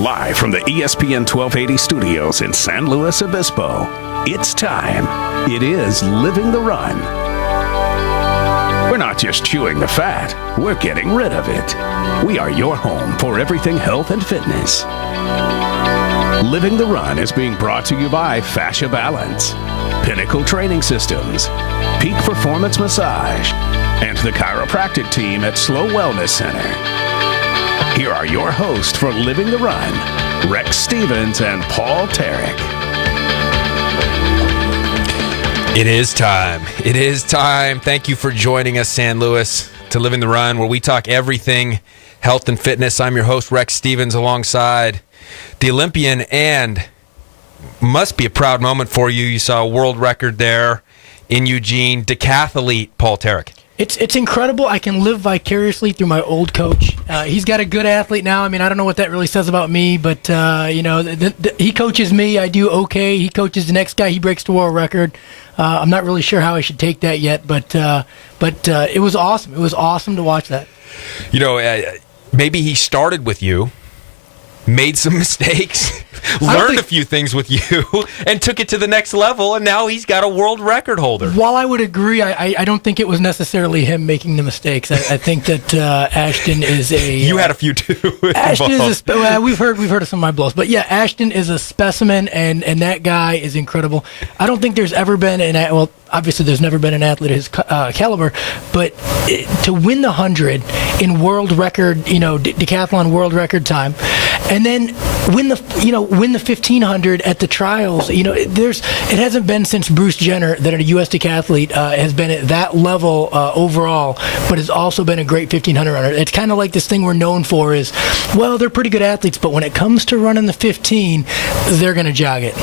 Live from the ESPN 1280 studios in San Luis Obispo, it's time. It is Living the Run. We're not just chewing the fat, we're getting rid of it. We are your home for everything health and fitness. Living the Run is being brought to you by Fascia Balance, Pinnacle Training Systems, Peak Performance Massage, and the chiropractic team at Slow Wellness Center. Here are your hosts for Living the Run, Rex Stevens and Paul Terek. It is time. It is time. Thank you for joining us, San Luis, to Living the Run, where we talk everything health and fitness. I'm your host, Rex Stevens, alongside the Olympian, and must be a proud moment for you. You saw a world record there in Eugene, decathlete Paul Terek. It's incredible. I can live vicariously through my old coach. He's got a good athlete now. I mean, I don't know what that really says about me, but, he coaches me. I do okay. He coaches the next guy. He breaks the world record. I'm not really sure how I should take that yet, but it was awesome. It was awesome to watch that. Maybe he started with you, made some mistakes, learned a few things with you, and took it to the next level, and now he's got a world record holder. While I would agree, I don't think it was necessarily him making the mistakes. I think that Ashton is a... You had a few, too. Ashton is we've heard of some of my blows. But, yeah, Ashton is a specimen, and that guy is incredible. I don't think there's ever been obviously there's never been an athlete of his caliber, but to win the 100 in world record, decathlon world record time, and then win the 1500 at the trials, it hasn't been since Bruce Jenner that a U.S. decathlete has been at that level overall, but has also been a great 1500 runner. It's kind of like this thing we're known for is, well, they're pretty good athletes, but when it comes to running the 15, they're going to jog it.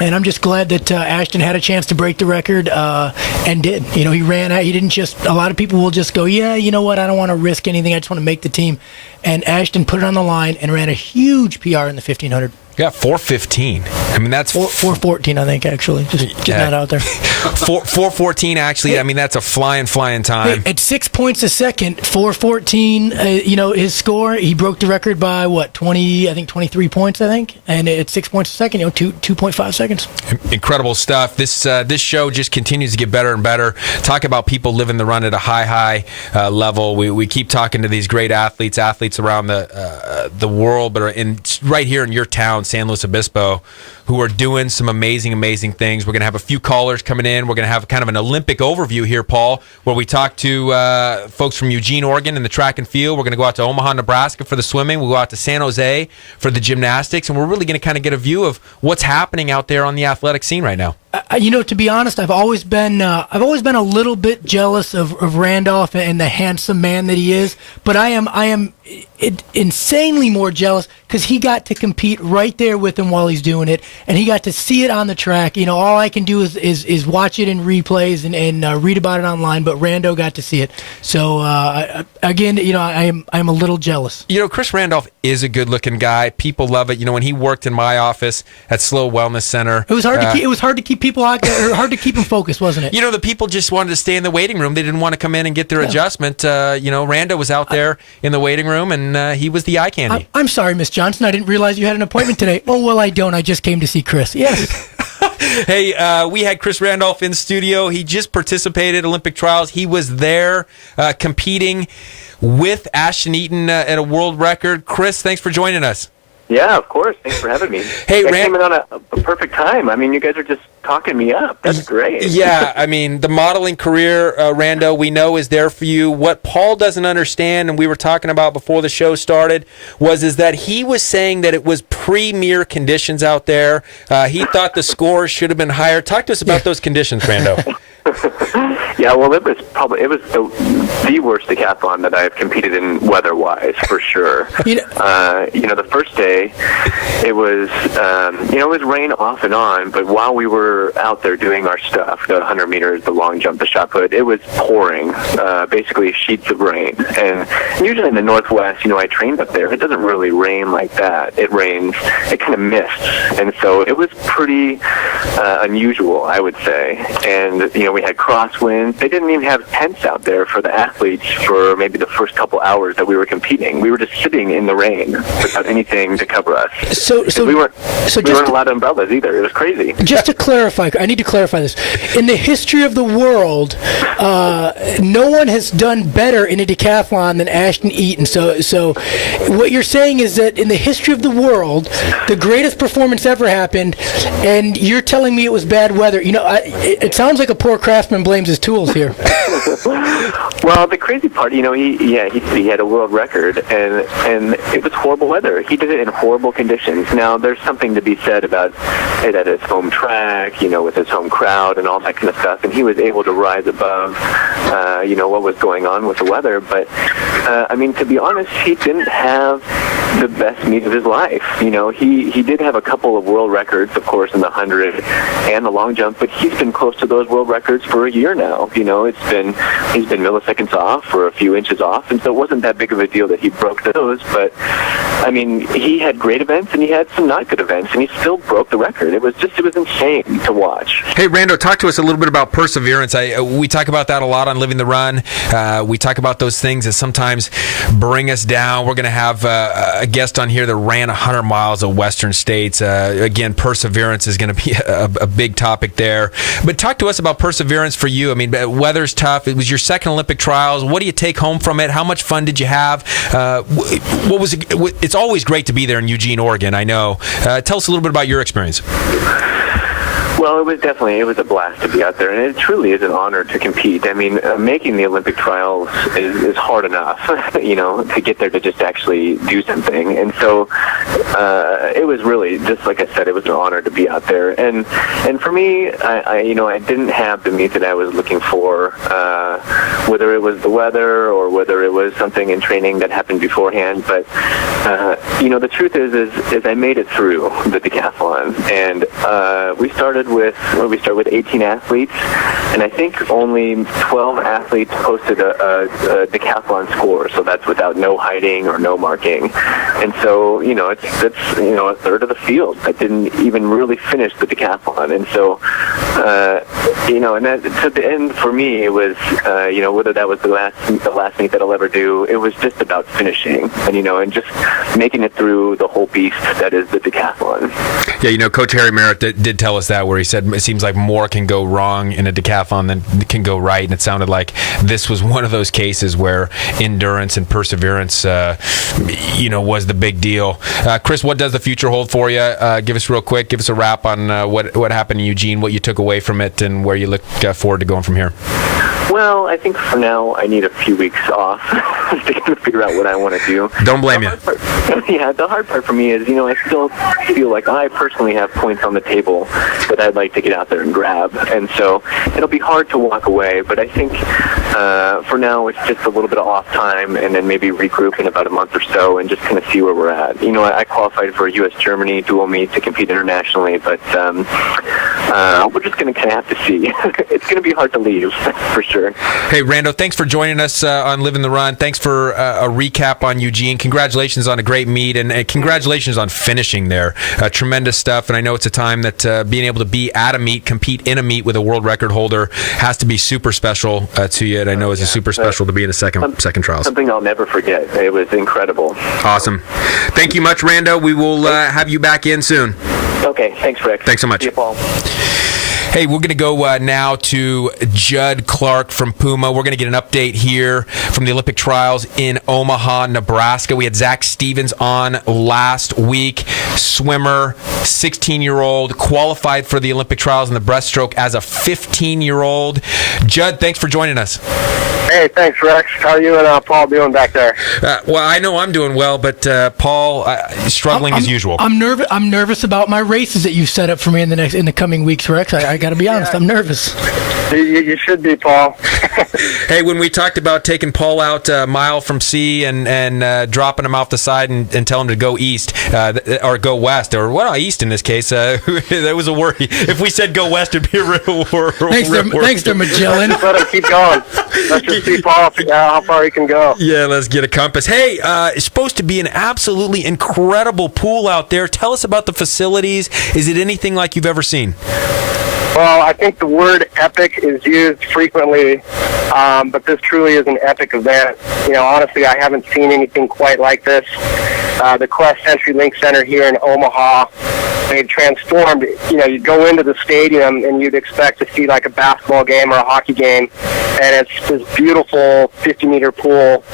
And I'm just glad that Ashton had a chance to break the record and did. He ran out. He didn't just, a lot of people will just go, yeah, you know what, I don't want to risk anything. I just want to make the team. And Ashton put it on the line and ran a huge PR in the 1500. Yeah, 4:15. I mean, that's 4:14, I think, actually. Just getting that out there. 4:14, actually. I mean, that's a flying time. At 6 points a second, 4:14. His score. He broke the record by 23 points, I think. And at 6 points a second, 2.5 seconds. Incredible stuff. This show just continues to get better and better. Talk about people living the run at a high level. We keep talking to these great athletes around the world, but right here in your town, San Luis Obispo, who are doing some amazing things. We're going to have a few callers coming in. We're going to have kind of an Olympic overview here, Paul, where we talk to folks from Eugene, Oregon in the track and field. We're going to go out to Omaha, Nebraska for the swimming. We'll go out to San Jose for the gymnastics, and we're really going to kind of get a view of what's happening out there on the athletic scene right now. To be honest, I've always been a little bit jealous of Randolph and the handsome man that he is, but I am insanely more jealous because he got to compete right there with him while he's doing it, and he got to see it on the track. All I can do is watch it in replays and read about it online, but Rando got to see it. So again, I'm a little jealous. Chris Randolph is a good-looking guy. People love it. When he worked in my office at Slow Wellness Center, it was hard to keep people out there, or hard to keep them focused, wasn't it? The people just wanted to stay in the waiting room. They didn't want to come in and get their adjustment. Rando was out there in the waiting room, and he was the eye candy. I'm sorry, Miss Johnson. I didn't realize you had an appointment today. Oh, well, I don't. I just came to see Chris. Yes. Hey, we had Chris Randolph in studio. He just participated Olympic trials. He was there competing with Ashton Eaton at a world record. Chris, thanks for joining us. Yeah, of course. Thanks for having me. Hey, I came in on a perfect time. I mean, you guys are just talking me up. That's great. Yeah, I mean, the modeling career, Rando, we know is there for you. What Paul doesn't understand, and we were talking about before the show started, is that he was saying that it was premier conditions out there. He thought the scores should have been higher. Talk to us about those conditions, Rando. Yeah, well, it was the worst decathlon that I've competed in weather-wise, for sure. The first day, it was rain off and on, but while we were out there doing our stuff, the 100 meters, the long jump, the shot put, it was pouring, basically sheets of rain. And usually in the Northwest, I trained up there. It doesn't really rain like that. It rains, it kind of mists. And so it was pretty unusual, I would say. And, we we had crosswinds. They didn't even have tents out there for the athletes for maybe the first couple hours that we were competing. We were just sitting in the rain without anything to cover us. So we weren't allowed umbrellas either. It was crazy. Just to clarify, I need to clarify this. In the history of the world, no one has done better in a decathlon than Ashton Eaton. So what you're saying is that in the history of the world, the greatest performance ever happened, and you're telling me it was bad weather. It sounds like a poor craftsman blames his tools here. Well, the crazy part, he had a world record, and it was horrible weather. He did it in horrible conditions. Now, there's something to be said about it at his home track, with his home crowd and all that kind of stuff, and he was able to rise above, what was going on with the weather. But, to be honest, he didn't have the best meet of his life. He did have a couple of world records, of course, in the 100 and the long jump, but he's been close to those world records for a year now. He's been milliseconds off or a few inches off, and so it wasn't that big of a deal that he broke those. But he had great events and he had some not good events, and he still broke the record. It was insane to watch. Hey, Rando, talk to us a little bit about perseverance. We talk about that a lot on Living the Run. We talk about those things that sometimes bring us down. We're going to have a guest on here that ran 100 miles of Western States. Again, perseverance is going to be a big topic there. But talk to us about perseverance for you. Weather's tough. It was your second Olympic trials. What do you take home from it? How much fun did you have? What was it? It's always great to be there in Eugene, Oregon, I know. Tell us a little bit about your experience. Well, it was a blast to be out there, and it truly is an honor to compete. Making the Olympic trials is hard enough, to get there to just actually do something. And so it was really, just like I said, it was an honor to be out there. And for me, I didn't have the meet that I was looking for, whether it was the weather or whether it was something in training that happened beforehand. But the truth is I made it through the decathlon, and we started with 18 athletes, and I think only 12 athletes posted a decathlon score, so that's without no hiding or no marking. And so, it's a third of the field that didn't even really finish the decathlon. And so, and that, to the end for me, it was, whether that was the last meet that I'll ever do, it was just about finishing and just making it through the whole beast that is the decathlon. Yeah, Coach Harry Merritt did tell us that, where he said it seems like more can go wrong in a decathlon than can go right, and it sounded like this was one of those cases where endurance and perseverance, was the big deal. Chris, what does the future hold for you? Give us real quick. Give us a wrap on what happened in Eugene, what you took away from it, and where you look forward to going from here. Well, I think for now I need a few weeks off to figure out what I want to do. Don't blame you. The hard part for me is, I still feel like I personally have points on the table that I'd like to get out there and grab. And so it'll be hard to walk away, but I think for now it's just a little bit of off time, and then maybe regroup in about a month or so and just kind of see where we're at. I qualified for a U.S.-Germany dual meet to compete internationally, but we're just going to kind of have to see. It's going to be hard to leave, for sure. Hey, Rando, thanks for joining us on Living the Run. Thanks for a recap on Eugene. Congratulations on a great meet, and congratulations on finishing there. Tremendous stuff, and I know it's a time that being able to be at a meet, compete in a meet with a world record holder has to be super special to you, and I know it's super special to be in a second trials. Something I'll never forget. It was incredible. Awesome. Thank you much, Rando. We will have you back in soon. Okay, thanks, Rick. Thanks so much. See you, Paul. Hey, we're going to go now to Jud Clark from Puma. We're going to get an update here from the Olympic trials in Omaha, Nebraska. We had Zach Stevens on last week. Swimmer, 16-year-old, qualified for the Olympic trials in the breaststroke as a 15-year-old. Jud, thanks for joining us. Hey, thanks, Rex. How are you and Paul doing back there? Well, I know I'm doing well, but Paul, struggling as usual. I'm nervous about my races that you set up for me in the coming weeks, Rex. I got to be honest. I'm nervous. You should be, Paul. Hey, when we talked about taking Paul out a mile from sea and dropping him off the side and telling him to go east or go west, or east in this case, that was a worry. If we said go west, it'd be a real worry. Thanks to Magellan. Let him keep going. Let's just see Paul how far he can go. Yeah, let's get a compass. Hey, it's supposed to be an absolutely incredible pool out there. Tell us about the facilities. Is it anything like you've ever seen? Well, I think the word epic is used frequently, but this truly is an epic event. Honestly, I haven't seen anything quite like this. The Quest CenturyLink Center here in Omaha, they've transformed. You go into the stadium and you'd expect to see like a basketball game or a hockey game, and it's this beautiful 50-meter pool,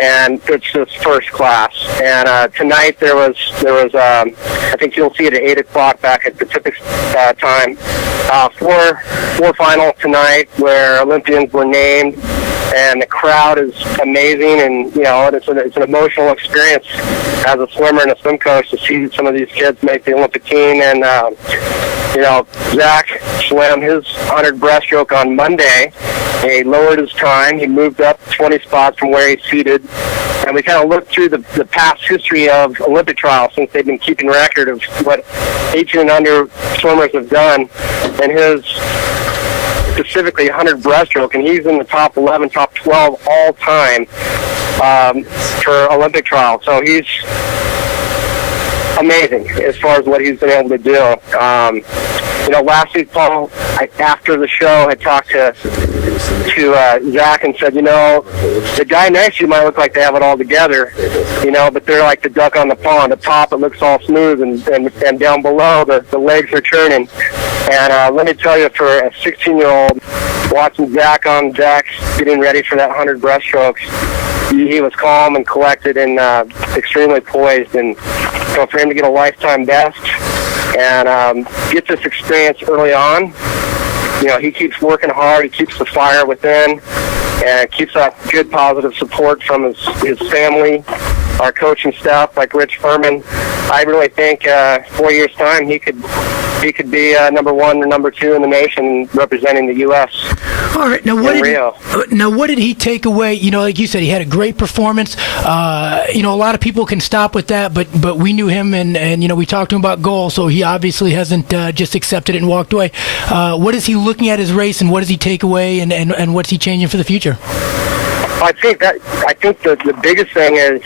and it's just first class. And tonight there was I think you'll see it at 8 o'clock back at Pacific time. Four finals tonight where Olympians were named, and the crowd is amazing, and it's an emotional experience as a swimmer and a swim coach to see some of these kids make the Olympic team. And Zach swam his 100 breaststroke on Monday. He lowered his time. He moved up 20 spots from where he's seated. And we kind of looked through the past history of Olympic trials since they've been keeping record of what 18 and under swimmers have done. And his specifically 100 breaststroke, and he's in the top 11, top 12 all time for Olympic trials. So he's amazing as far as what he's been able to do. Last week, Paul, after the show, had talked to Zach and said, the guy next to you might look like they have it all together, but they're like the duck on the pond. At the top, it looks all smooth, and down below, the legs are churning. And let me tell you, for a 16-year-old, watching Zach on deck, getting ready for that 100 breaststrokes, he was calm and collected and extremely poised. And so for him to get a lifetime best and get this experience early on, he keeps working hard. He keeps the fire within and keeps that good positive support from his family, our coaching staff like Rich Furman. I really think 4 years' time he could be number 1 or number 2 in the nation representing the U.S. All right, now what did he take away? Like you said, he had a great performance. A lot of people can stop with that, but we knew him and we talked to him about goals, so he obviously hasn't just accepted it and walked away. What is he looking at his race, and what does he take away, and what's he changing for the future? I think the biggest thing is,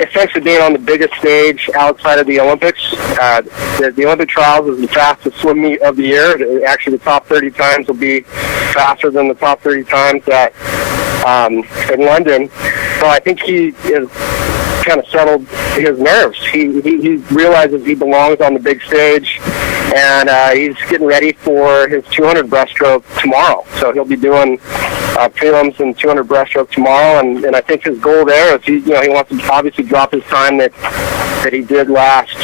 essentially being on the biggest stage outside of the Olympics. The Olympic trials is the fastest swim meet of the year. Actually, the top 30 times will be faster than the top 30 times in London. So I think he is kind of settled his nerves. He realizes he belongs on the big stage, and he's getting ready for his 200 breaststroke tomorrow. So he'll be doing prelims and 200 breaststroke tomorrow, and I think his goal there is he wants to obviously drop his time that he did last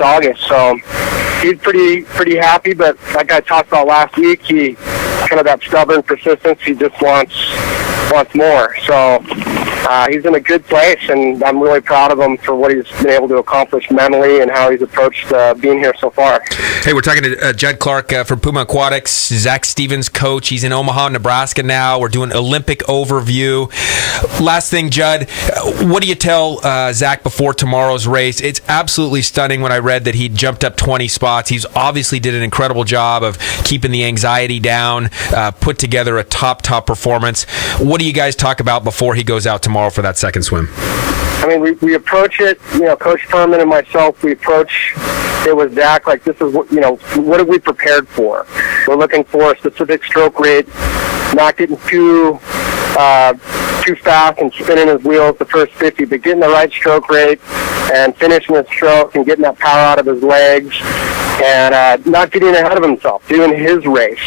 August. So he's pretty happy. But like I talked about last week, he kind of that stubborn persistence. He just wants more. So he's in a good place, and I'm really proud of him for what he's been able to accomplish mentally and how he's approached being here so far. Hey, we're talking to Jud Clark from Puma Aquatics, Zach Stevens' coach. He's in Omaha, Nebraska now. We're doing Olympic overview. Last thing, Jud, what do you tell Zach before tomorrow's race? It's absolutely stunning when I read that he jumped up 20 spots. He's obviously did an incredible job of keeping the anxiety down, put together a top performance. What do you guys talk about before he goes out tomorrow for that second swim? I mean, we approach it, Coach Furman and myself, we approach it with Zach like this is what have we prepared for? We're looking for a specific stroke rate, not getting too fast and spinning his wheels the first 50, but getting the right stroke rate and finishing his stroke and getting that power out of his legs and not getting ahead of himself, doing his race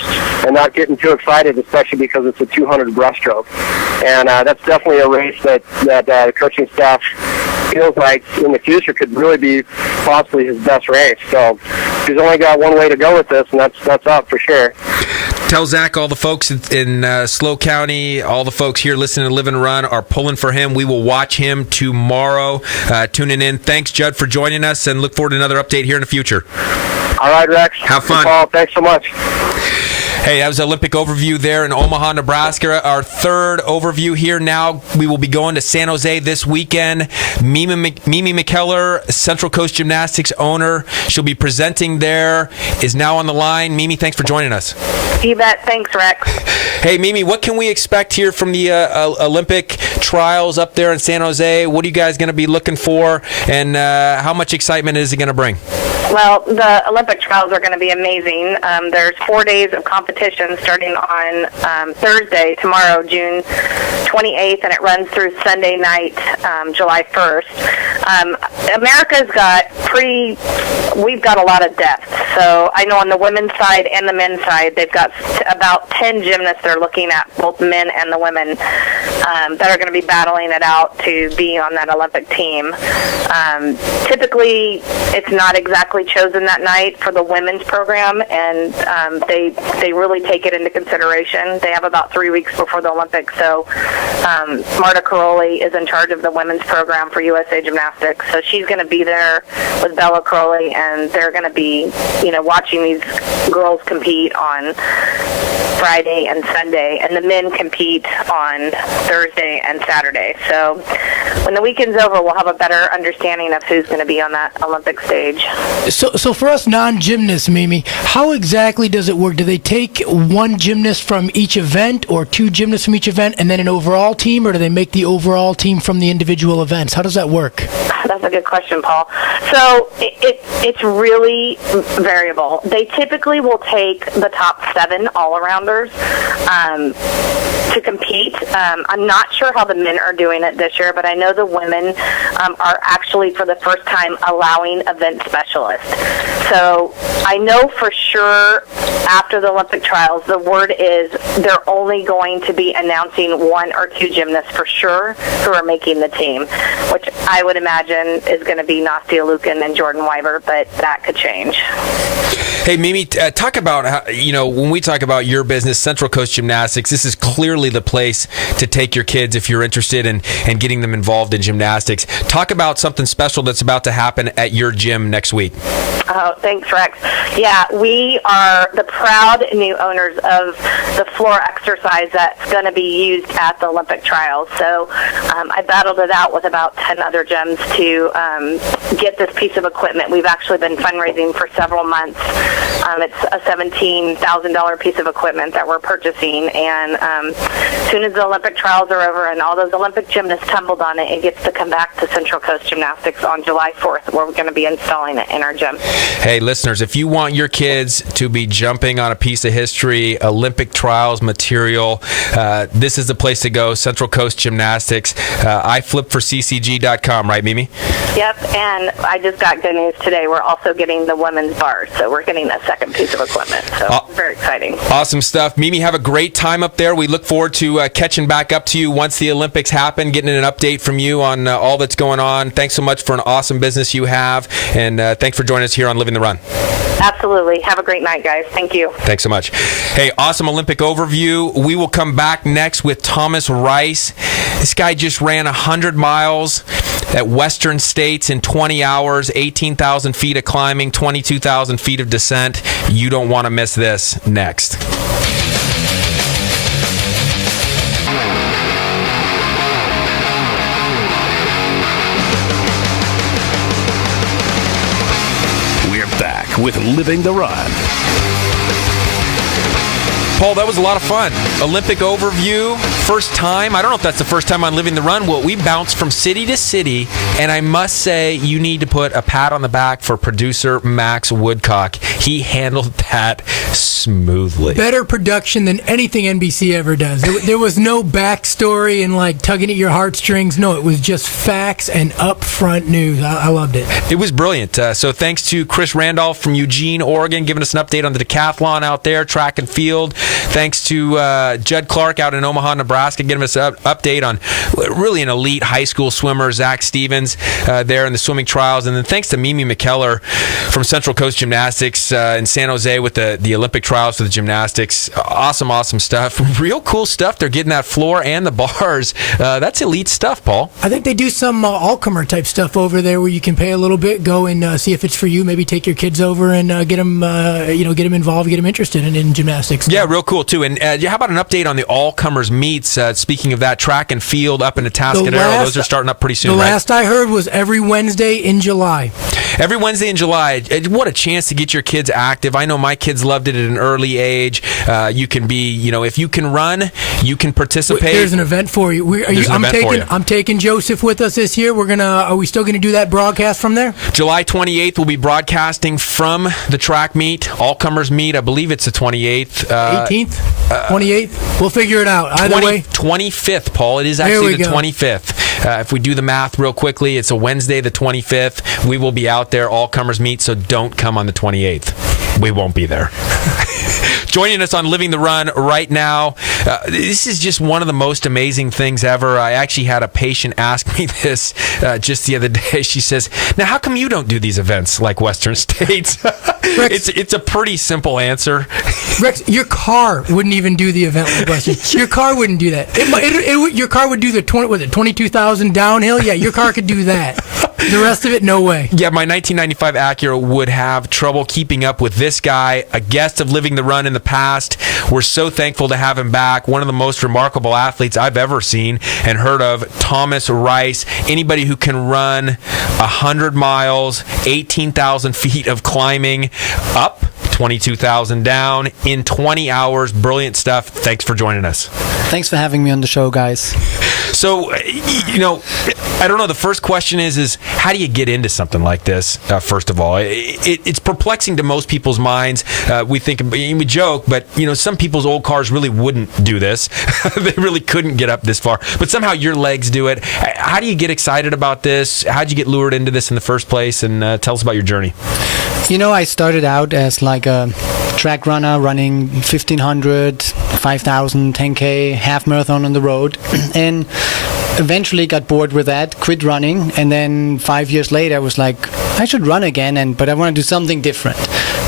and not getting too excited, especially because it's a 200 breaststroke. And that's definitely a race that the coaching staff feels like in the future could really be possibly his best race. So he's only got one way to go with this, and that's up for sure. Tell Zach all the folks in Slow County, all the folks here listening to Live and Run are pulling for him. We will watch him tomorrow. Tuning in. Thanks, Jud, for joining us, and look forward to another update here in the future. All right, Rex. Have fun. Paul, thanks so much. Hey, that was Olympic overview there in Omaha, Nebraska. Our third overview here now. We will be going to San Jose this weekend. Mimi McKellar, Central Coast Gymnastics owner. She'll be presenting there, is now on the line. Mimi, thanks for joining us. You bet. Thanks, Rex. Hey, Mimi, what can we expect here from the Olympic trials up there in San Jose? What are you guys going to be looking for, and how much excitement is it going to bring? Well, the Olympic trials are going to be amazing. There's 4 days of competition starting on Thursday, tomorrow, June 28th, and it runs through Sunday night, July 1st. America's got we've got a lot of depth. So I know on the women's side and the men's side, they've got about 10 gymnasts they're looking at, both men and the women, that are going to be battling it out to be on that Olympic team. Typically, it's not exactly chosen that night for the women's program, and they really take it into consideration. They have about 3 weeks before the Olympics, so Marta Caroli is in charge of the women's program for USA Gymnastics, so she's going to be there with Bella Caroli, and they're going to be, watching these girls compete on Friday and Sunday, and the men compete on Thursday and Saturday. So when the weekend's over, we'll have a better understanding of who's going to be on that Olympic stage. So for us non-gymnasts, Mimi, how exactly does it work? Do they take one gymnast from each event or two gymnasts from each event and then an overall team, or do they make the overall team from the individual events? How does that work? That's a good question, Paul. So it's really variable. They typically will take the top 7 all-arounders to compete. I'm not sure how the men are doing it this year, but I know the women are actually, for the first time, allowing event specialists. So I know for sure after the Olympic trials, the word is they're only going to be announcing 1 or 2 gymnasts for sure who are making the team, which I would imagine is going to be Nastia Lukin and Jordan Weiber, but that could change. Hey, Mimi, talk about how, when we talk about your business, Central Coast Gymnastics, this is clearly the place to take your kids if you're interested in getting them involved in gymnastics. Talk about something special that's about to happen at your gym next week. Oh, thanks, Rex. Yeah, we are the proud new owners of the floor exercise that's going to be used at the Olympic trials. So I battled it out with about 10 other gyms to get this piece of equipment. We've actually been fundraising for several months. It's a $17,000 piece of equipment that we're purchasing, and as soon as the Olympic trials are over and all those Olympic gymnasts tumbled on it, it gets to come back to Central Coast Gymnastics on July 4th, where we're going to be installing it in our gym. Hey, listeners, if you want your kids to be jumping on a piece of history, Olympic trials material, this is the place to go, Central Coast Gymnastics. I flip for ccg.com, right, Mimi? Yep, and I just got good news today. We're also getting the women's bars, so we're getting a second piece of equipment, so very exciting. Awesome stuff. Mimi, have a great time up there. We look forward to catching back up to you once the Olympics happen, getting an update from you on all that's going on. Thanks so much for an awesome business you have, and thanks for joining us here on Living the Run. Absolutely. Have a great night, guys. Thank you. Thanks so much. Hey, awesome Olympic overview. We will come back next with Thomas Reiss. This guy just ran 100 miles at Western States in 20 hours, 18,000 feet of climbing, 22,000 feet of descent. You don't want to miss this. Next. We're back with Living the Run. Paul, that was a lot of fun. Olympic overview, first time. I don't know if that's the first time on Living the Run. Well, we bounced from city to city, and I must say you need to put a pat on the back for producer Max Woodcock. He handled that smoothly. Better production than anything NBC ever does. There was no backstory and like tugging at your heartstrings. No, it was just facts and upfront news. I loved it. It was brilliant. So thanks to Chris Randolph from Eugene, Oregon, giving us an update on the decathlon out there, track and field. Thanks to Jud Clark out in Omaha, Nebraska. Nebraska, giving us an update on really an elite high school swimmer, Zach Stevens, there in the swimming trials. And then thanks to Mimi McKellar from Central Coast Gymnastics in San Jose with the Olympic trials for the gymnastics. Awesome stuff. Real cool stuff. They're getting that floor and the bars. That's elite stuff, Paul. I think they do some all-comer type stuff over there where you can pay a little bit, go and see if it's for you. Maybe take your kids over and get them involved, get them interested in gymnastics. Yeah, real cool too. And how about an update on the all-comers meets? Speaking of that, track and field up in Atascadero. Those are starting up pretty soon. The right? last I heard was every Wednesday in July. Every Wednesday in July. What a chance to get your kids active. I know my kids loved it at an early age. You can be, if you can run, you can participate. There's an event for you. I'm taking Joseph with us this year. Are we still gonna do that broadcast from there? July 28th, we'll be broadcasting from the track meet, all-comers meet. I believe it's the 28th. 18th? 28th? We'll figure it out. Either way. 25th, Paul. It is actually the 25th. If we do the math real quickly, it's a Wednesday, the 25th. We will be out there, all-comers meet, so don't come on the 28th. We won't be there. Joining us on Living the Run right now, this is just one of the most amazing things ever. I actually had a patient ask me this just the other day. She says, now how come you don't do these events like Western States? Rex, it's a pretty simple answer. Rex, your car wouldn't even do the event like Western. Your car wouldn't do that. Your car would do the 22,000 downhill? Yeah, your car could do that. The rest of it, no way. Yeah, my 1995 Acura would have trouble keeping up with this guy, a guest of Living the Run in the past. We're so thankful to have him back. One of the most remarkable athletes I've ever seen and heard of, Thomas Reiss. Anybody who can run 100 miles, 18,000 feet of climbing up, 22,000 down in 20 hours. Brilliant stuff. Thanks for joining us. Thanks for having me on the show, guys. So, I don't know. The first question is how do you get into something like this? First of all, it's perplexing to most people's minds. We joke, but some people's old cars really wouldn't do this. They really couldn't get up this far, but somehow your legs do it. How do you get excited about this? How'd you get lured into this in the first place? And tell us about your journey. I started out as like a track runner, running 1,500, 5,000, 10K, half marathon on the road, and eventually got bored with that, quit running, and then 5 years later I was like, I should run again, but I want to do something different.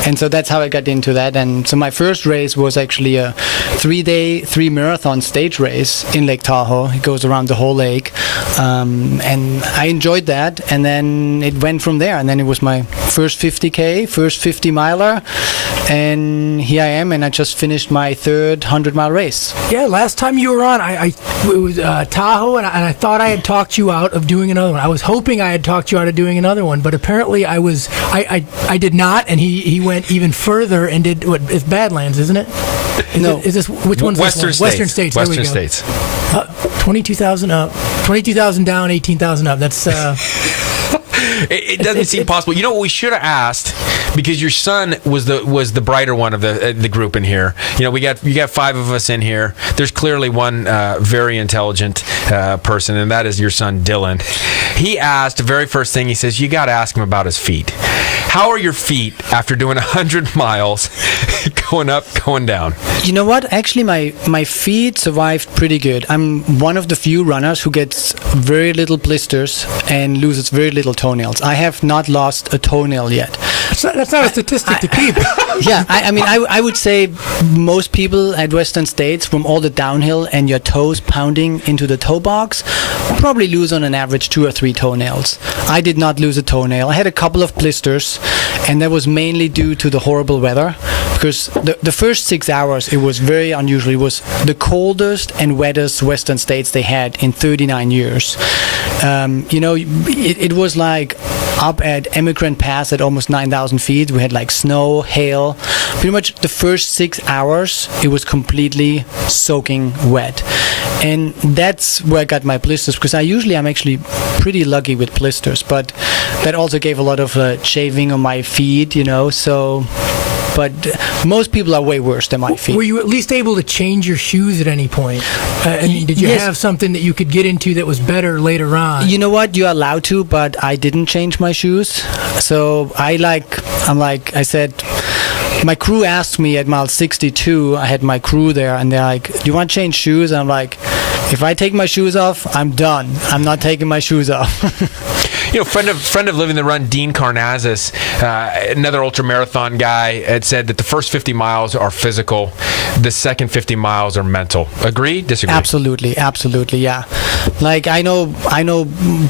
And so that's how I got into that. And so my first race was actually a 3-day, 3-marathon stage race in Lake Tahoe. It goes around the whole lake. And I enjoyed that. And then it went from there. And then it was my first 50K, first 50-miler. And here I am, and I just finished my third 100-mile race. Yeah, last time you were on, it was Tahoe, and I thought I had talked you out of doing another one. I was hoping I had talked you out of doing another one, but apparently I did not, and he went even further and did it's Badlands, isn't it? Is this which one's Western this one? Western States. Western States. 22,000 up, 22,000 down, 18,000 up. That's. It doesn't seem possible. You know what we should have asked, because your son was the brighter one of the group in here. You got 5 of us in here. There's clearly one very intelligent person, and that is your son Dylan. He asked the very first thing. He says, "You got to ask him about his feet. How are your feet after doing 100 miles, going up, going down?" You know what? Actually, my feet survived pretty good. I'm one of the few runners who gets very little blisters and loses very little toenails. I have not lost a toenail yet. That's not a statistic to keep. Yeah, I would say most people at Western States, from all the downhill and your toes pounding into the toe box, probably lose on an average 2 or 3 toenails. I did not lose a toenail. I had a couple of blisters, and that was mainly due to the horrible weather, because the first 6 hours, it was very unusual. It was the coldest and wettest Western States they had in 39 years. It was like up at Emigrant Pass at almost 9,000 feet. We had like snow, hail. Pretty much the first 6 hours, it was completely soaking wet. And that's where I got my blisters, because I'm actually pretty lucky with blisters, but that also gave a lot of shaving on my feet, so... But most people are way worse than my feet. Were you at least able to change your shoes at any point? Did you have something that you could get into that was better later on? You know what? You're allowed to, but I didn't change my shoes. So I said, my crew asked me at mile 62, I had my crew there, and they're like, "Do you want to change shoes?" And I'm like, If I take my shoes off, I'm done. I'm not taking my shoes off. Friend of Living the Run, Dean Karnazes, another ultramarathon guy, had said that the first 50 miles are physical, the second 50 miles are mental. Agree? Disagree? Absolutely, yeah. Like I know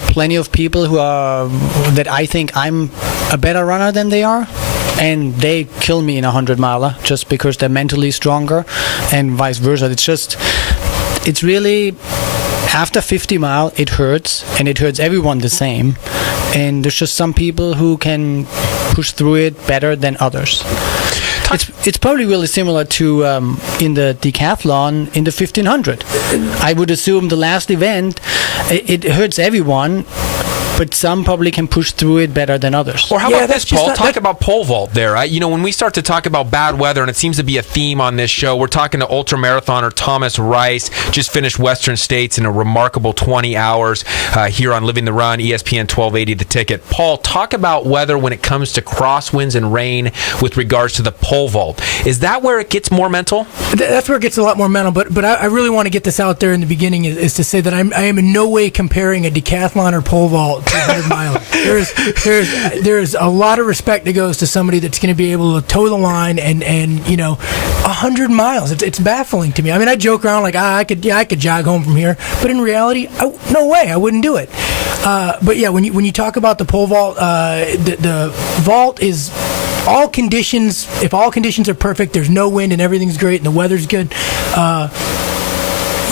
plenty of people that I think I'm a better runner than they are, and they kill me in a 100-miler just because they're mentally stronger, and vice versa. It's really, after 50 mile, it hurts, and it hurts everyone the same. And there's just some people who can push through it better than others. It's probably really similar to in the decathlon in the 1500. I would assume the last event, it hurts everyone, but some probably can push through it better than others. Or how about this, Paul? Talk about pole vault there. Right? When we start to talk about bad weather, and it seems to be a theme on this show, we're talking to ultramarathoner Thomas Reiss, just finished Western States in a remarkable 20 hours here on Living the Run, ESPN 1280 The Ticket. Paul, talk about weather when it comes to crosswinds and rain with regards to the pole vault. Is that where it gets more mental? That's where it gets a lot more mental, but I really want to get this out there in the beginning is to say that I am in no way comparing a decathlon or pole vault 100 miler. There's a lot of respect that goes to somebody that's going to be able to toe the line and 100 miles. It's baffling to me. I mean, I joke around like I could jog home from here, but in reality, no way, I wouldn't do it. But yeah, when you talk about the pole vault, the vault is all conditions. If all conditions are perfect, there's no wind and everything's great and the weather's good.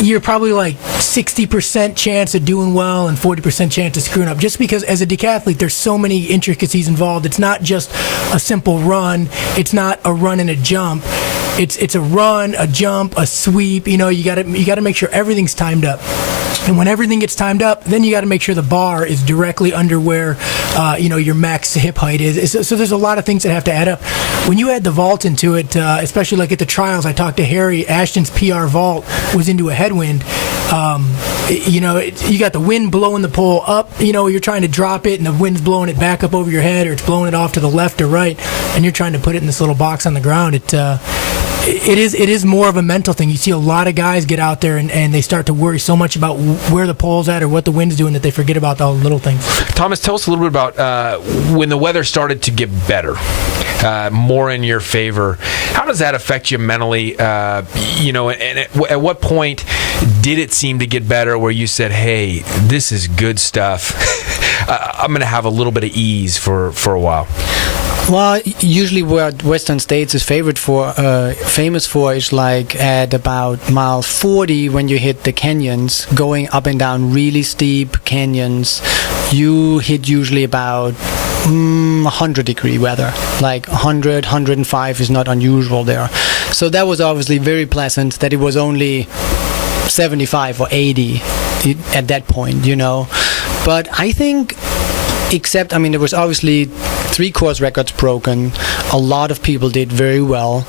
You're probably like 60% chance of doing well and 40% chance of screwing up. Just because as a decathlete, there's so many intricacies involved. It's not just a simple run. It's not a run and a jump. It's a run, a jump, a sweep. You got to make sure everything's timed up. And when everything gets timed up, then you got to make sure the bar is directly under where your max hip height is. So there's a lot of things that have to add up. When you add the vault into it, especially like at the trials, I talked to Harry. Ashton's PR vault was into a headwind. You got the wind blowing the pole up. You're trying to drop it, and the wind's blowing it back up over your head, or it's blowing it off to the left or right, and you're trying to put it in this little box on the ground. It is more of a mental thing. You see a lot of guys get out there and they start to worry so much about where the pole's at or what the wind's doing that they forget about all the little things. Thomas, tell us a little bit about when the weather started to get better, more in your favor. How does that affect you mentally? And at what point did it seem to get better where you said, hey, this is good stuff. I'm going to have a little bit of ease for a while? Well, usually what Western States is famous for is like at about mile 40 when you hit the canyons, going up and down really steep canyons. You hit usually about 100-degree weather, like 100, 105 is not unusual there. So that was obviously very pleasant that it was only 75 or 80 at that point, But I think, there was obviously 3 course records broken. A lot of people did very well.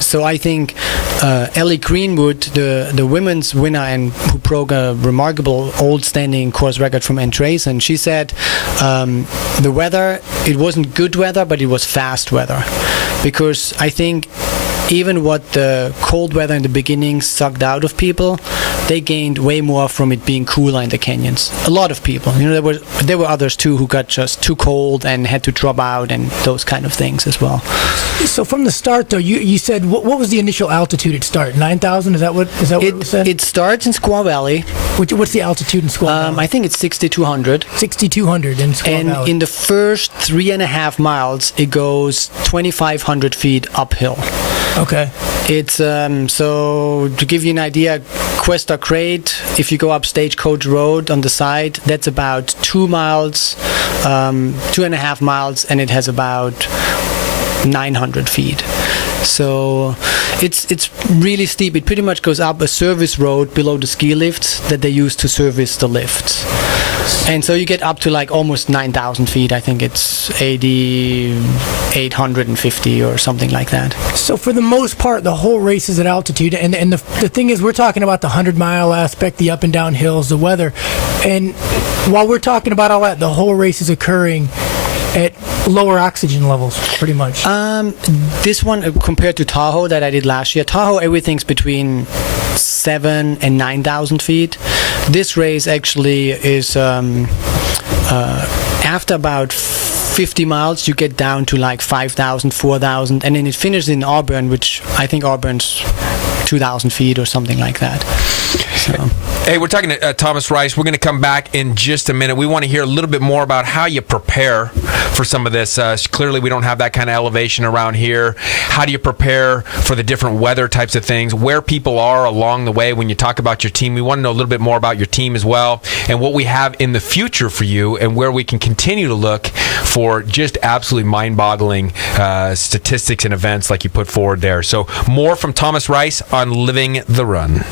So I think Ellie Greenwood, the women's winner and who broke a remarkable old-standing course record from Andresen, she said the weather, it wasn't good weather, but it was fast weather. Because I think even what the cold weather in the beginning sucked out of people, they gained way more from it being cooler in the canyons. A lot of people. There were others too who got just too cold and had to drop out and those kind of things as well. So from the start, though, you said what was the initial altitude at start? 9,000? Is that what it said? It starts in Squaw Valley. What's the altitude in Squaw Valley? I think it's 6,200. 6,200 in Squaw Valley. And in the first 3.5 miles, it goes 2,500 feet uphill. Okay. It's so to give you an idea, Cuesta Crate, if you go up Stagecoach Road on the side, that's about 2 miles, 2.5 miles, and it has about 900 feet. So it's really steep. It pretty much goes up a service road below the ski lifts that they use to service the lifts. And so you get up to like almost 9,000 feet. I think it's 850 or something like that. So for the most part, the whole race is at altitude. And the thing is, we're talking about the 100-mile aspect, the up and down hills, the weather. And while we're talking about all that, the whole race is occurring at lower oxygen levels, pretty much. This one, compared to Tahoe that I did last year, Tahoe, everything's between 7 and 9,000 feet. This race actually is after about 50 miles, you get down to like 5,000, 4,000, and then it finishes in Auburn, which I think Auburn's 2,000 feet or something like that. So. Hey, we're talking to Thomas Reiss. We're going to come back in just a minute. We want to hear a little bit more about how you prepare for some of this. Clearly, we don't have that kind of elevation around here. How do you prepare for the different weather types of things, where people are along the way when you talk about your team? We want to know a little bit more about your team as well, and what we have in the future for you, and where we can continue to look for just absolutely mind-boggling statistics and events like you put forward there. So more from Thomas Reiss on Living the Run.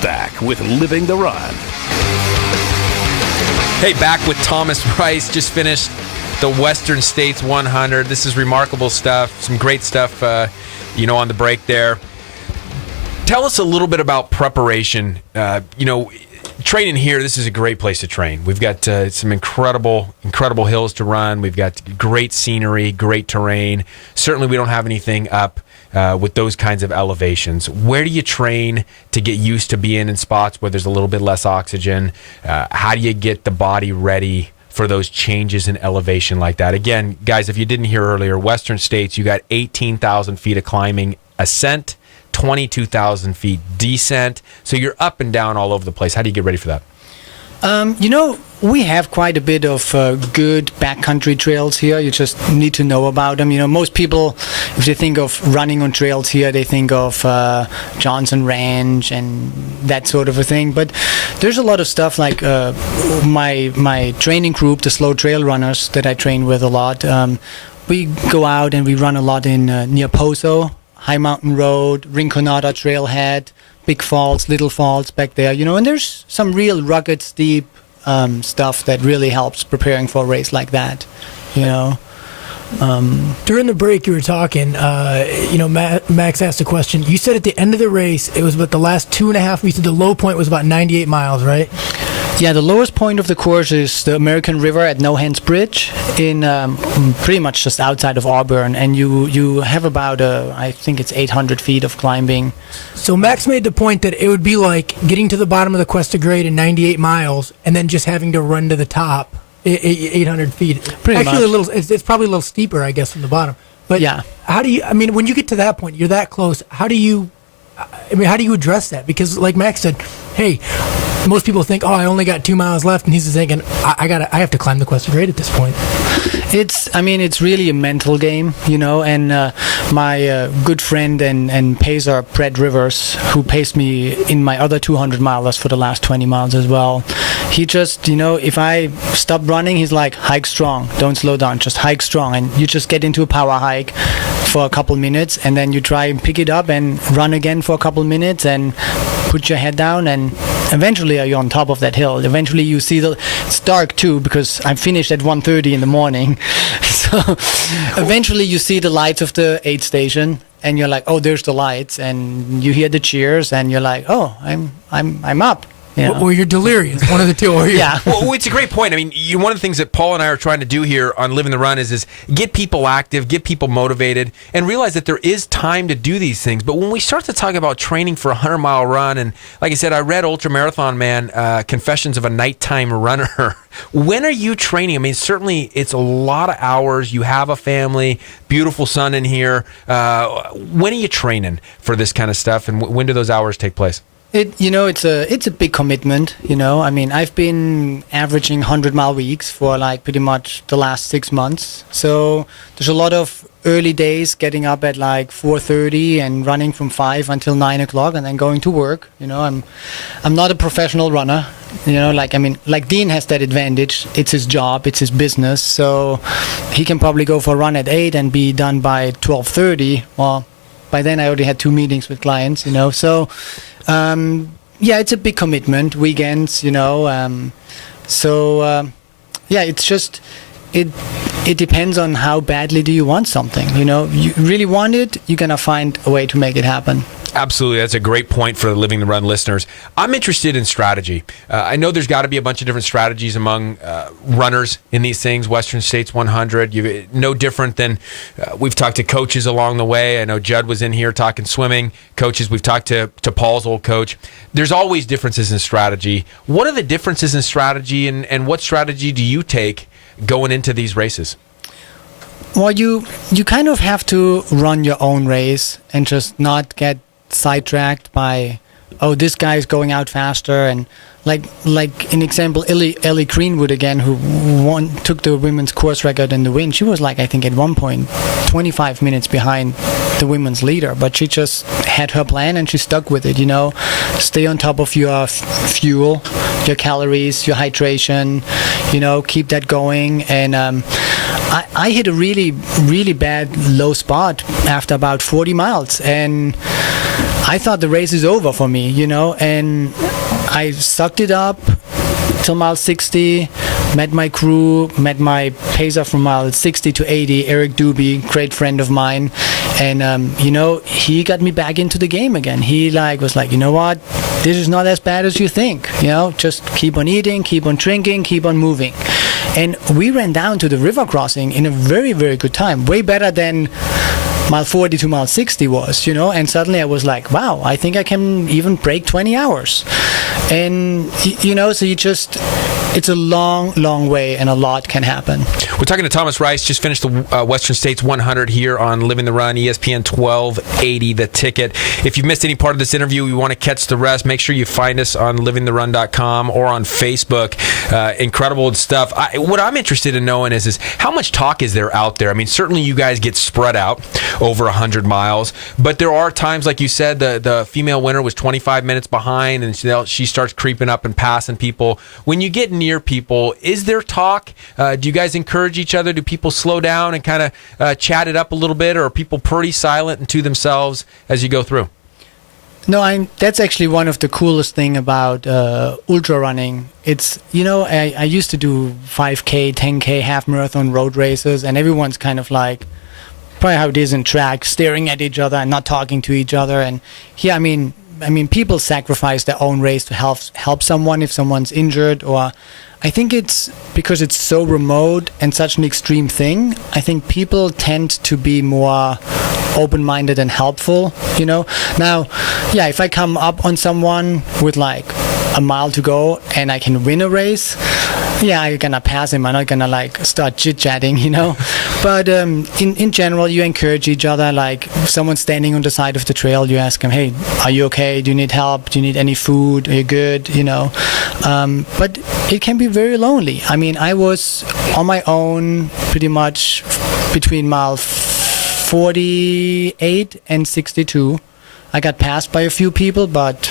Back with Living the Run. Hey, back with Thomas Reiss. Just finished the Western States 100. This is remarkable stuff. Some great stuff, on the break there. Tell us a little bit about preparation. Training here, this is a great place to train. We've got some incredible hills to run. We've got great scenery, great terrain. Certainly we don't have anything up with those kinds of elevations. Where do you train to get used to being in spots where there's a little bit less oxygen? How do you get the body ready for those changes in elevation like that? Again, guys, if you didn't hear earlier, Western States, you got 18,000 feet of climbing ascent, 22,000 feet descent. So you're up and down all over the place. How do you get ready for that? We have quite a bit of good backcountry trails here. You just need to know about them. Most people, if they think of running on trails here, they think of Johnson Ranch and that sort of a thing. But there's a lot of stuff like my training group, the Slow Trail Runners that I train with a lot. We go out and we run a lot in near Poso, High Mountain Road, Rinconada Trailhead, Big Falls, Little Falls back there, and there's some real rugged, steep stuff that really helps preparing for a race like that, During the break, you were talking, Max asked a question. You said at the end of the race, it was about the last 2.5 weeks, the low point was about 98 miles, right? Yeah, the lowest point of the course is the American River at No Hands Bridge in pretty much just outside of Auburn, and you have about, I think it's 800 feet of climbing. So Max made the point that it would be like getting to the bottom of the Cuesta Grade in 98 miles and then just having to run to the top 800 feet. Pretty much. It's probably a little steeper, I guess, from the bottom. But yeah. How do you, when you get to that point, you're that close, how do you address that? Because like Max said, hey, most people think, I only got 2 miles left, and he's thinking, I have to climb the Cuesta Grade at this point. It's really a mental game, and my good friend and pacer, Brett Rivers, who paced me in my other 200 milers for the last 20 miles as well, he just, if I stop running, he's like, hike strong, don't slow down, just hike strong, and you just get into a power hike for a couple minutes, and then you try and pick it up and run again for a couple minutes and put your head down, and eventually you're on top of that hill. Eventually you see it's dark too, because I'm finished at 1:30 in the morning. So eventually you see the lights of the aid station, and you're like, oh, there's the lights, and you hear the cheers, and you're like, oh, I'm up. Or you're delirious, one of the two. Yeah. Well, it's a great point. One of the things that Paul and I are trying to do here on Living the Run is get people active, get people motivated, and realize that there is time to do these things. But when we start to talk about training for a 100-mile run, and like I said, I read Ultramarathon Man, Confessions of a Nighttime Runner. When are you training? Certainly it's a lot of hours. You have a family, beautiful son in here. When are you training for this kind of stuff, and when do those hours take place? It's a big commitment. I've been averaging 100-mile weeks for like pretty much the last 6 months. So there's a lot of early days, getting up at like 4:30 and running from 5 until 9 o'clock, and then going to work. I'm not a professional runner. Like Dean has that advantage. It's his job, it's his business. So he can probably go for a run at 8 and be done by 12:30. Well, by then I already had 2 meetings with clients. So. It's a big commitment, weekends, it's just, it depends on how badly do you want something, you really want it, you're going to find a way to make it happen. Absolutely. That's a great point for the Living the Run listeners. I'm interested in strategy. I know there's got to be a bunch of different strategies among runners in these things. Western States 100, no different than we've talked to coaches along the way. I know Jud was in here talking swimming coaches. We've talked to Paul's old coach. There's always differences in strategy. What are the differences in strategy, and what strategy do you take going into these races? Well, you kind of have to run your own race and just not get sidetracked by, oh, this guy's going out faster. And like an example, Ellie Greenwood again, who took the women's course record in the win. She was like, I think at one point 25 minutes behind the women's leader, but she just had her plan and she stuck with it. Stay on top of your fuel, your calories, your hydration, keep that going. And I hit a really, really bad low spot after about 40 miles, and I thought the race is over for me, and I sucked it up till mile 60, met my crew, met my pacer from mile 60 to 80, Eric Doobie, great friend of mine, and he got me back into the game again. He was like, you know what, this is not as bad as you think, just keep on eating, keep on drinking, keep on moving. And we ran down to the river crossing in a very, very good time, way better than mile 40 to mile 60 was, and suddenly I was like, wow, I think I can even break 20 hours. And, so it's a long, long way, and a lot can happen. We're talking to Thomas Reiss, just finished the Western States 100 here on Living the Run, ESPN 1280, The Ticket. If you've missed any part of this interview, you want to catch the rest, make sure you find us on livingtherun.com or on Facebook. Incredible stuff. What I'm interested in knowing is how much talk is there out there? I mean, certainly you guys get spread out over 100 miles, but there are times, like you said, the female winner was 25 minutes behind, and she starts creeping up and passing people. When you get near people, is there talk? Do you guys encourage each other? Do people slow down and kind of chat it up a little bit, or are people pretty silent and to themselves as you go through? No, that's actually one of the coolest thing about ultra running. It's, I used to do 5K, 10K, half marathon road races, and everyone's kind of like, probably how it is in track, staring at each other and not talking to each other. And here, I mean, people sacrifice their own race to help someone if someone's injured, or I think it's because it's so remote and such an extreme thing. I think people tend to be more open-minded and helpful, Now, yeah, if I come up on someone with like a mile to go and I can win a race, yeah, I'm gonna pass him. I'm not gonna start chit-chatting, But in general, you encourage each other. Like if someone's standing on the side of the trail, you ask them, hey, are you okay? Do you need help? Do you need any food? Are you good? But it can be very lonely. I mean, I was on my own pretty much between mile 48 and 62. I got passed by a few people, but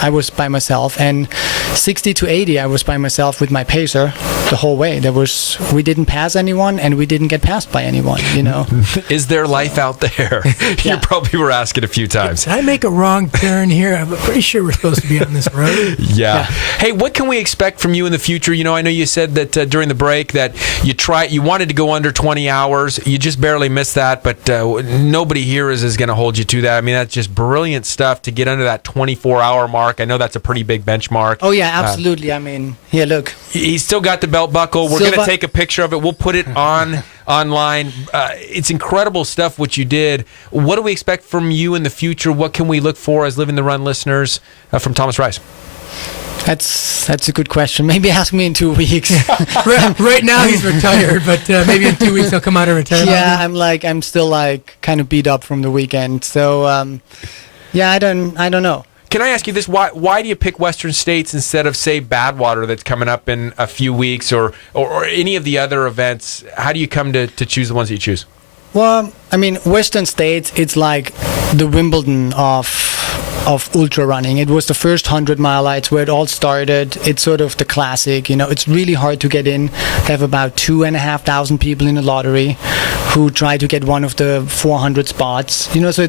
I was by myself. And 60 to 80, I was by myself with my pacer the whole way. We didn't pass anyone, and we didn't get passed by anyone, Is there life out there? You probably were asking a few times. Did I make a wrong turn here? I'm pretty sure we're supposed to be on this road. Yeah. Hey, what can we expect from you in the future? I know you said that during the break that you wanted to go under 20 hours. You just barely missed that, but nobody here is going to hold you to that. I mean, that's just brilliant stuff to get under that 24-hour mark. I know that's a pretty big benchmark. Oh, yeah, absolutely. I mean, here, look. He's still got the belt buckle. We're going to take a picture of it. We'll put it online. It's incredible stuff what you did. What do we expect from you in the future? What can we look for as Living the Run listeners from Thomas Reiss? That's a good question. Maybe ask me in 2 weeks. Right now he's retired, but maybe in 2 weeks he'll come out of retirement. Yeah, I'm still kind of beat up from the weekend. So I don't know. Can I ask you this? Why do you pick Western States instead of, say, Badwater that's coming up in a few weeks, or any of the other events? How do you come to choose the ones that you choose? Well, I mean, Western States, it's like the Wimbledon of ultra running. It was the first 100-mile. It's where it all started. It's sort of the classic. It's really hard to get in. They have about 2,500 people in the lottery who try to get one of the 400 spots. So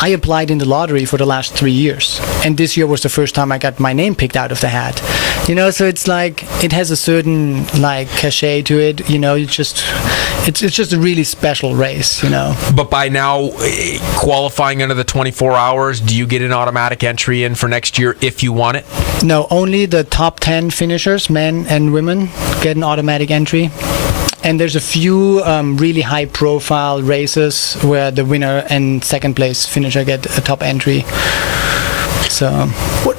I applied in the lottery for the last 3 years, and this year was the first time I got my name picked out of the hat. You know, so it's like it has a certain like cachet to it. You know, it's just a really special race. You know. But by now, qualifying under the 24 hours, do you get an automatic entry in for next year if you want it? No, only the top 10 finishers, men and women, get an automatic entry. And there's a few really high-profile races where the winner and second place finisher get a top entry. So,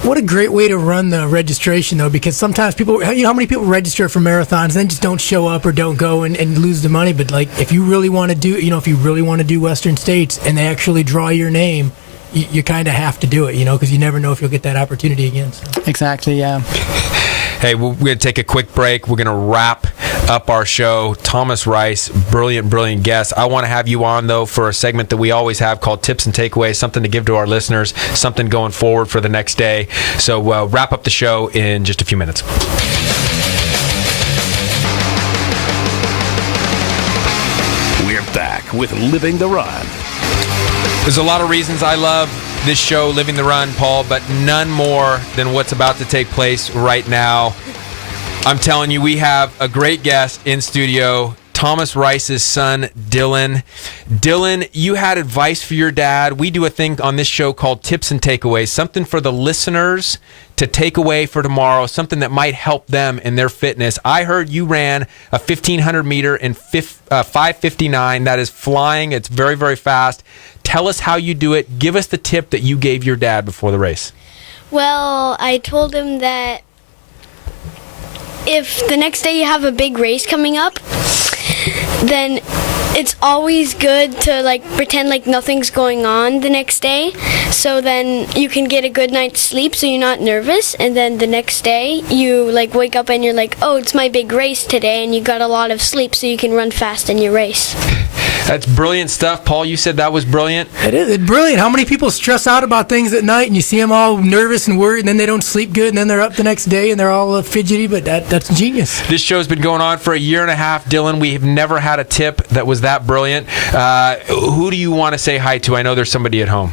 what a great way to run the registration, though, because sometimes people, you know, how many people register for marathons and then just don't show up or don't go and lose the money. But like, if you really want to do, you know, if you really want to do Western States and they actually draw your name, you kind of have to do it, you know, because you never know if you'll get that opportunity again. So. Exactly, yeah. Hey, we're going to take a quick break. We're going to wrap up our show. Thomas Reiss, brilliant guest. I want to have you on, though, for a segment that we always have called Tips and Takeaways, something to give to our listeners, something going forward for the next day. So wrap up the show in just a few minutes. We're back with Living the Run. There's a lot of reasons I love this show, Living the Run, Paul, but none more than what's about to take place right now. I'm telling you, we have a great guest in studio, Thomas Reiss's son, Dylan. Dylan, you had advice for your dad. We do a thing on this show called Tips and Takeaways, something for the listeners to take away for tomorrow, something that might help them in their fitness. I heard you ran a 1,500 meter in 5:59. That is flying. It's very, very fast. Tell us how you do it. Give us the tip that you gave your dad before the race. Well, I told him that if the next day you have a big race coming up, then it's always good to like pretend like nothing's going on the next day, so then you can get a good night's sleep so you're not nervous, and then the next day you like wake up and you're like, oh, it's my big race today, and you got a lot of sleep so you can run fast in your race. That's brilliant stuff. Paul, you said that was brilliant. It is. It's brilliant. How many people stress out about things at night and you see them all nervous and worried and then they don't sleep good and then they're up the next day and they're all fidgety, but that's genius. This show's been going on for a year and a half, Dylan. We have never had a tip that was that brilliant. Who do you want to say hi to? I know there's somebody at home.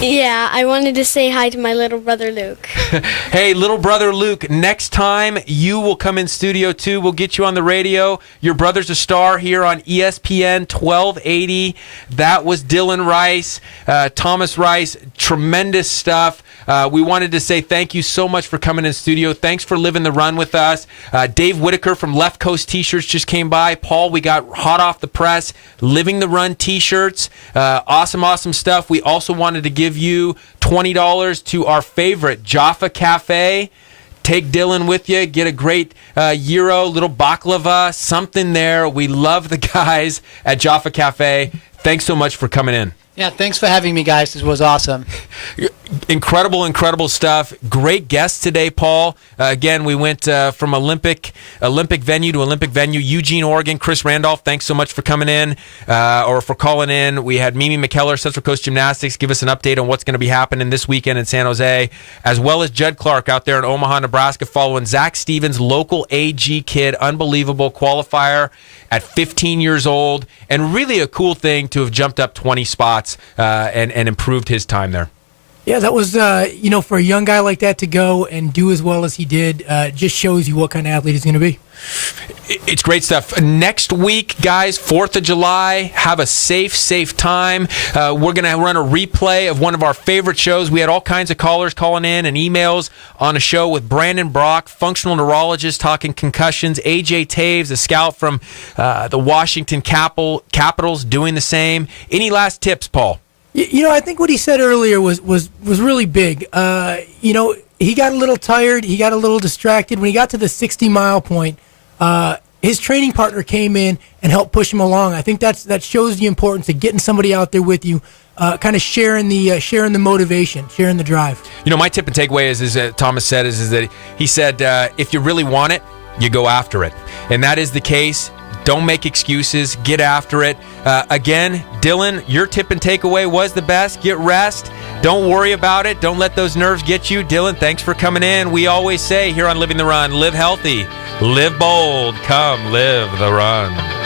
Yeah, I wanted to say hi to my little brother Luke. Hey, little brother Luke, next time you will come in studio too. We'll get you on the radio. Your brother's a star here on ESPN 1280. That was Dylan Reiss, Thomas Reiss. Tremendous stuff. We wanted to say thank you so much for coming in studio. Thanks for living the run with us. Dave Whitaker from Left Coast T-Shirts just came by. Paul, we got hot off the press, Living the Run T-shirts. Awesome stuff. We also wanted to give you $20 to our favorite Jaffa Cafe. Take Dylan with you. Get a great gyro, little baklava, something there. We love the guys at Jaffa Cafe. Thanks so much for coming in. Yeah, thanks for having me, guys. This was awesome. Incredible stuff. Great guests today, Paul. Again, we went from Olympic venue to Olympic venue. Eugene, Oregon. Chris Randolph, thanks so much for coming in or for calling in. We had Mimi McKellar, Central Coast Gymnastics, give us an update on what's going to be happening this weekend in San Jose, as well as Jud Clark out there in Omaha, Nebraska, following Zach Stevens, local AG kid, unbelievable qualifier at 15 years old, and really a cool thing to have jumped up 20 spots and improved his time there. Yeah, that was, for a young guy like that to go and do as well as he did, just shows you what kind of athlete he's going to be. It's great stuff. Next week, guys, 4th of July, have a safe time. We're going to run a replay of one of our favorite shows. We had all kinds of callers calling in and emails on a show with Brandon Brock, functional neurologist, talking concussions. AJ Taves, a scout from the Washington Capitals, doing the same. Any last tips, Paul? I think what he said earlier was really big. He got a little tired. He got a little distracted. When he got to the 60-mile point, his training partner came in and helped push him along. I think that shows the importance of getting somebody out there with you, kind of sharing the motivation, sharing the drive. My tip and takeaway is Thomas said, is that he said, if you really want it, you go after it. And that is the case. Don't make excuses. Get after it. Again, Dylan, your tip and takeaway was the best. Get rest. Don't worry about it. Don't let those nerves get you. Dylan, thanks for coming in. We always say here on Living the Run, live healthy, live bold, come live the run.